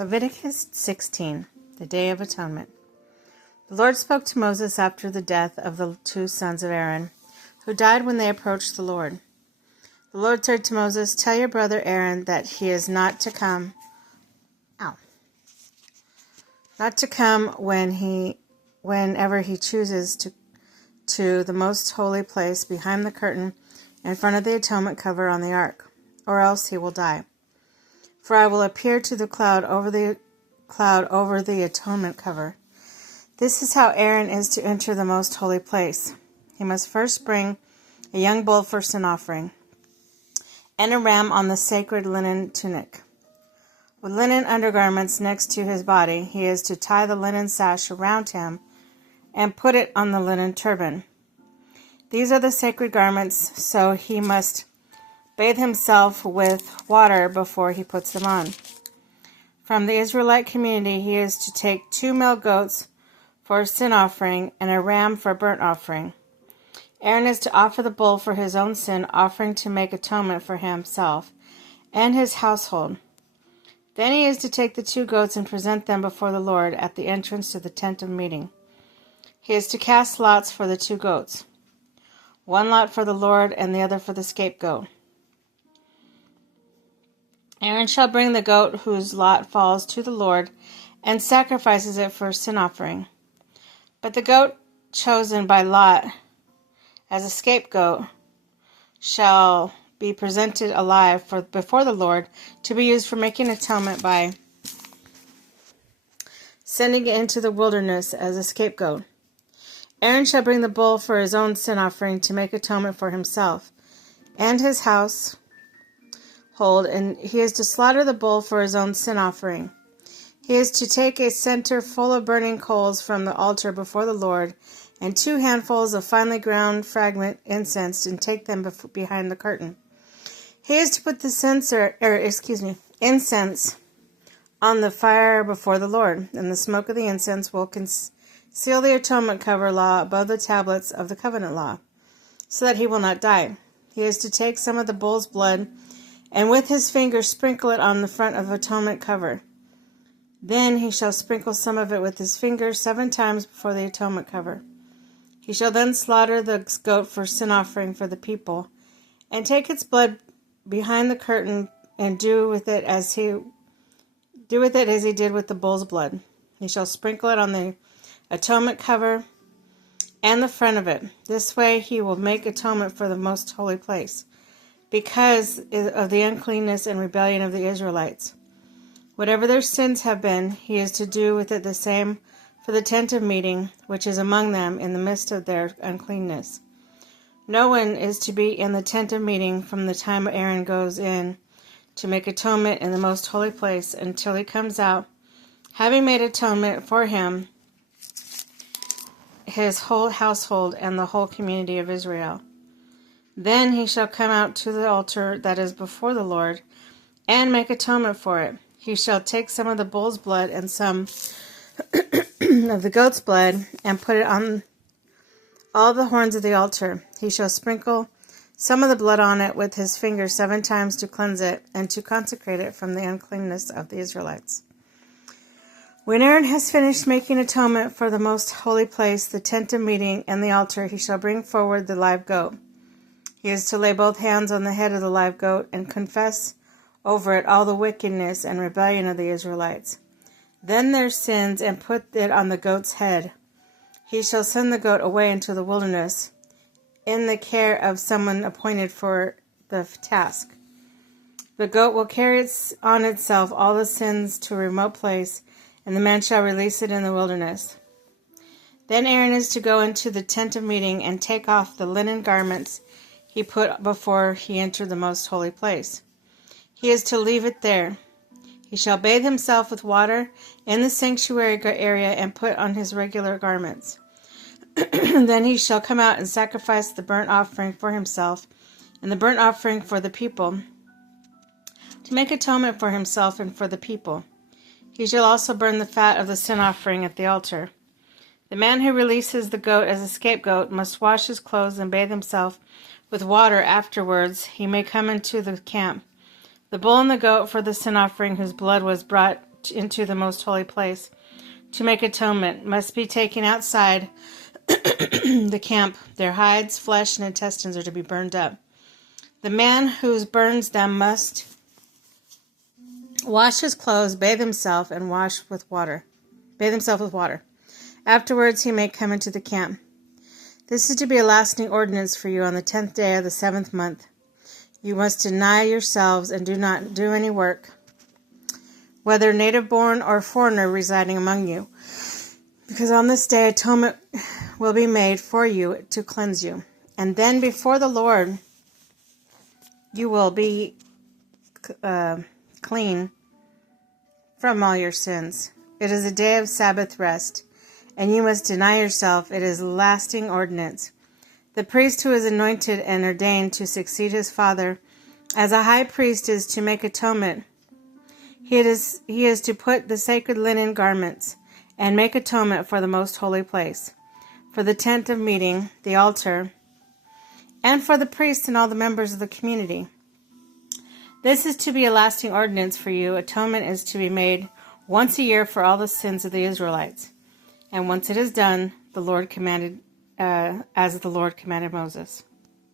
Leviticus 16, the Day of Atonement. The Lord spoke to Moses after the death of the two sons of Aaron, who died when they approached the Lord. The Lord said to Moses, "Tell your brother Aaron that he is not to come whenever he chooses to the most holy place behind the curtain in front of the atonement cover on the ark, or else he will die. For I will appear to the cloud over the atonement cover. This is how Aaron is to enter the most holy place. He must first bring a young bull for sin offering, and a ram on the sacred linen tunic. With linen undergarments next to his body, he is to tie the linen sash around him and put it on the linen turban. These are the sacred garments, so he must bathe himself with water before he puts them on. From the Israelite community, he is to take 2 male goats for a sin offering and a ram for a burnt offering. Aaron is to offer the bull for his own sin offering to make atonement for himself and his household. Then he is to take the 2 goats and present them before the Lord at the entrance to the tent of meeting. He is to cast lots for the 2 goats, one lot for the Lord and the other for the scapegoat. Aaron shall bring the goat whose lot falls to the Lord and sacrifices it for a sin offering. But the goat chosen by lot as a scapegoat shall be presented alive before the Lord to be used for making atonement by sending it into the wilderness as a scapegoat. Aaron shall bring the bull for his own sin offering to make atonement for himself and his household, and he is to slaughter the bull for his own sin offering. He is to take a censer full of burning coals from the altar before the Lord, and 2 handfuls of finely ground fragrant incense, and take them behind the curtain. He is to put the incense on the fire before the Lord, and the smoke of the incense will conceal the atonement cover law above the tablets of the covenant law, so that he will not die. He is to take some of the bull's blood and with his finger sprinkle it on the front of the atonement cover. Then he shall sprinkle some of it with his finger 7 times before the atonement cover. He shall then slaughter the goat for sin offering for the people, and take its blood behind the curtain, and do with it as he did with the bull's blood. He shall sprinkle it on the atonement cover and the front of it. This way he will make atonement for the most holy place, because of the uncleanness and rebellion of the Israelites. Whatever their sins have been, he is to do with it the same for the tent of meeting, which is among them in the midst of their uncleanness. No one is to be in the tent of meeting from the time Aaron goes in to make atonement in the most holy place until he comes out, having made atonement for him, his whole household, and the whole community of Israel. Then he shall come out to the altar that is before the Lord, and make atonement for it. He shall take some of the bull's blood and some of the goat's blood, and put it on all the horns of the altar. He shall sprinkle some of the blood on it with his finger 7 times to cleanse it, and to consecrate it from the uncleanness of the Israelites. When Aaron has finished making atonement for the most holy place, the tent of meeting, and the altar, he shall bring forward the live goat. He is to lay both hands on the head of the live goat and confess over it all the wickedness and rebellion of the Israelites, then their sins, and put it on the goat's head. He shall send the goat away into the wilderness in the care of someone appointed for the task. The goat will carry on itself all the sins to a remote place, and the man shall release it in the wilderness. Then Aaron is to go into the tent of meeting and take off the linen garments he put before he entered the most holy place. He is to leave it there. He shall bathe himself with water in the sanctuary area and put on his regular garments. Then he shall come out and sacrifice the burnt offering for himself and the burnt offering for the people, to make atonement for himself and for the people. He shall also burn the fat of the sin offering at the altar. The man who releases the goat as a scapegoat must wash his clothes and bathe himself with water. Afterwards he may come into the camp. The bull and the goat for the sin offering, whose blood was brought into the most holy place to make atonement must be taken outside the camp. Their hides, flesh, and intestines are to be burned up. The man who burns them must wash his clothes, bathe himself with water. Afterwards he may come into the camp. This is to be a lasting ordinance for you on the 10th day of the 7th month. You must deny yourselves and do not do any work, whether native-born or foreigner residing among you, because on this day atonement will be made for you to cleanse you. And then before the Lord you will be clean from all your sins. It is a day of Sabbath rest, and you must deny yourself. It is a lasting ordinance. The priest who is anointed and ordained to succeed his father as a high priest is to make atonement. He is to put the sacred linen garments and make atonement for the most holy place, for the tent of meeting, the altar, and for the priests and all the members of the community. This is to be a lasting ordinance for you. Atonement is to be made once a year for all the sins of the Israelites. And once it is done, as the Lord commanded Moses.